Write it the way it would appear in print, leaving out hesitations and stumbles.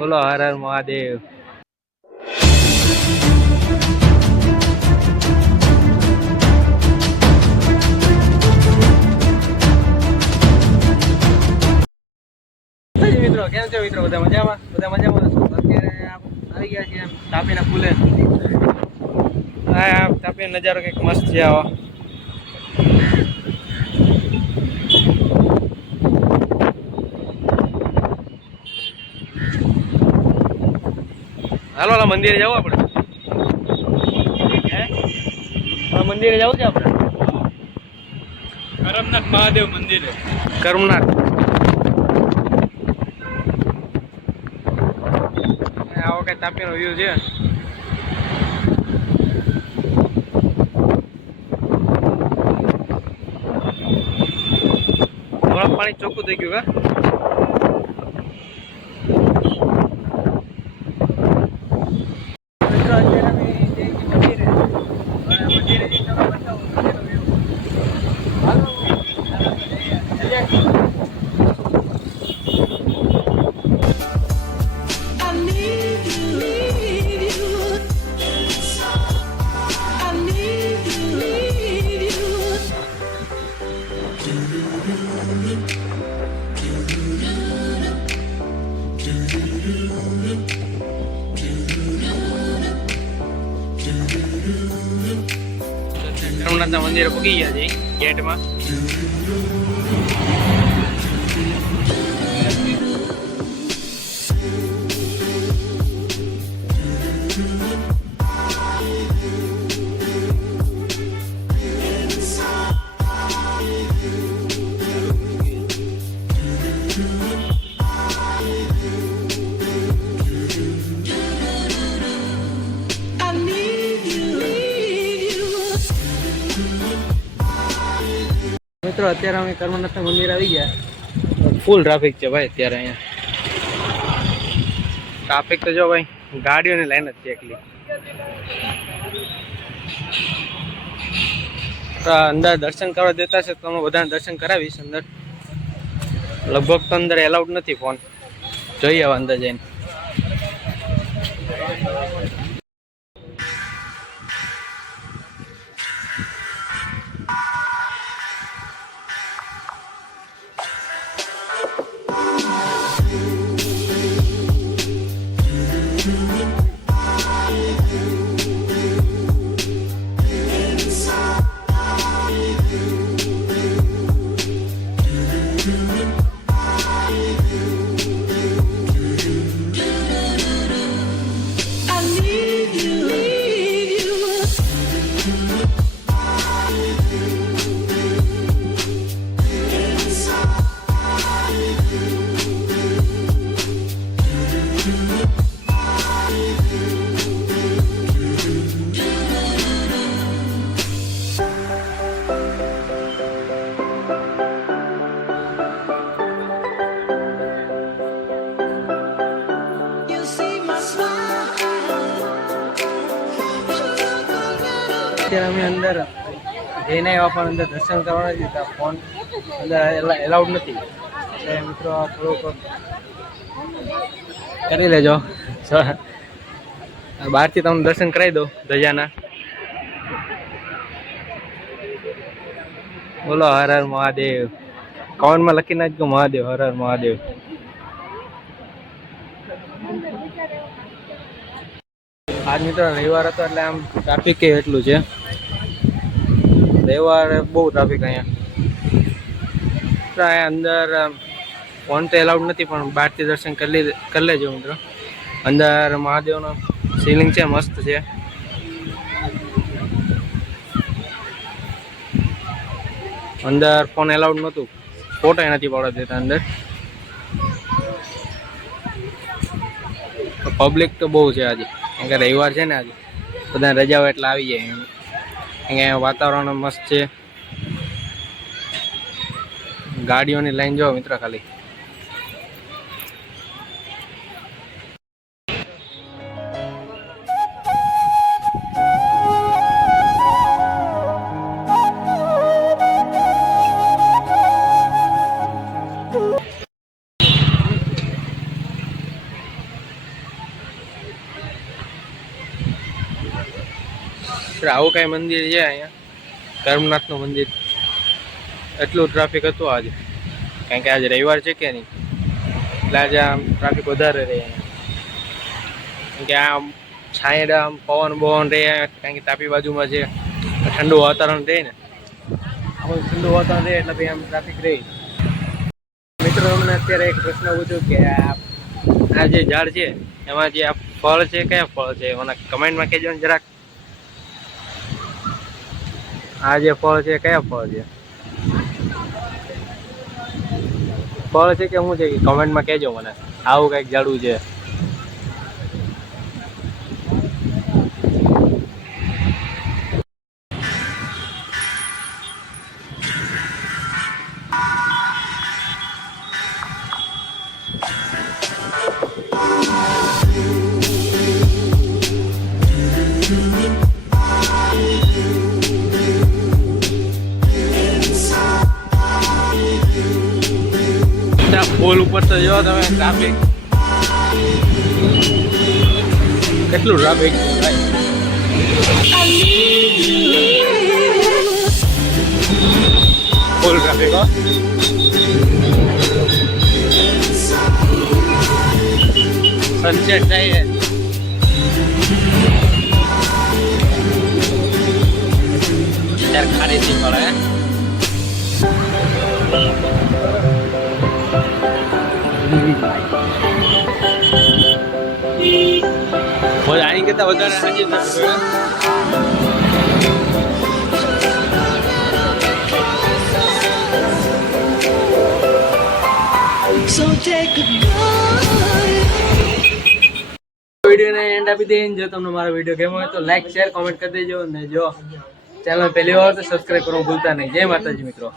બોલો હર હર મહાદેવ। મિત્રો કેમ છો મિત્રો? બધા મજામાં? બધા મજામાં છો? અત્યારે આવી ગયા છીએ તાપીના પુલે। હા તાપીનો નજારો કંઈક મસ્ત છે આવો। હાલો હાલો મંદિરે જવું આપણે। મંદિરે જવું છે આપણે, કરમનાથ મહાદેવ મંદિરે। કરમનાથ આવો કઈ તાપીનો વ્યૂ છે। હમણાં પાણી ચોખ્ખું થઈ ગયું કા? કરમનાથના મંદિરે પૂગી ગયા છે ગેટમાં। મિત્રો અત્યારે અમે કરમનાથના મંદિર આવી ગયા। ફૂલ ટ્રાફિક છે ભાઈ અત્યારે અહીંયા। ટ્રાફિક તો જો ભાઈ ગાડીઓની લાઈન જ છે એકલી। તો અંદર દર્શન કરવા દેતા છે તો અમે બધાને દર્શન કરાવીશ અંદર। લગભગ તો અંદર એલાઉડ નથી ફોન, જોઈએ હવે અંદર જઈને। અત્યારે અમે અંદર જઈને આવ્યા પણ અંદર દર્શન કરવા નથી દીધા, ફોન અંદર એલાઉડ નથી। એટલે મિત્રો થોડુંક કરી લેજો, બહારથી તમને દર્શન કરાવી દો ધજાના। બોલો હર હર મહાદેવ। કમેન્ટમાં લખી નાખજો મહાદેવ, હર હર મહાદેવ। આજ મિત્રો રવિવાર હતો એટલે આમ ટ્રાફિક એટલું છે। રવિવારે બહુ ટ્રાફિક અહીંયા। અંદર ફોન તો એલાઉડ નથી પણ બહારથી દર્શન કરી લેજો મિત્રો। અંદર મહાદેવનો શિવલિંગ છે, મસ્ત છે। અંદર ફોન એલાઉડ નહોતું, ફોટો નથી પાડવા દેતા અંદર। પબ્લિક તો બહુ છે આજે, કારણ કે રવિવાર છે ને આજે, બધા રજાઓ એટલે આવી જાય। અહીંયા વાતાવરણ મસ્ત છે, ગાડીઓની લાઈન જો મિત્રો ખાલી। આવું કાંઈ મંદિર છે અહીંયા કર્મનાથનું મંદિર. એટલું ટ્રાફિક હતું આજે, કારણ કે આજે રવિવાર છે કે નહીં, એટલે આજે આમ ટ્રાફિક વધારે રહે અહીંયા. કારણ કે આમ છાંયડા આમ પવન બવન રહે, કારણ કે તાપી બાજુમાં છે, ઠંડુ વાતાવરણ રહે ને, આવું ઠંડુ વાતાવરણ રહે એટલે ભાઈ આમ ટ્રાફિક રહે. મિત્રો અમને અત્યારે એક પ્રશ્ન પૂછ્યો કે આ જે ઝાડ છે એમાં જે આ ફળ છે કયા ફળ છે, મને કમેન્ટમાં કહેજો ને જરાક. આ જે ફળ છે કયા ફળ છે, ફળ છે કે શું છે, કમેન્ટમાં કહેજો મને. આવું કંઈક ઝાડું છે. પુલ ઉપર તો જો તમે ટ્રાફિક, કેટલું ટ્રાફિક ફૂલ ટ્રાફિક હો. સનસેટ થાય ત્યારે ખારીથી પડે. આની કરતા વધારે આજે વિડીયોને એન્ડ આપી દઈએ. જો તમને મારો વિડીયો ગમ્યો હોય તો લાઈક શેર કોમેન્ટ કરી દેજો, અને જો ચેનલ પહેલી વાર તો સબસ્ક્રાઈબ કરવાનું ભૂલતા નહીં. જય માતાજી મિત્રો.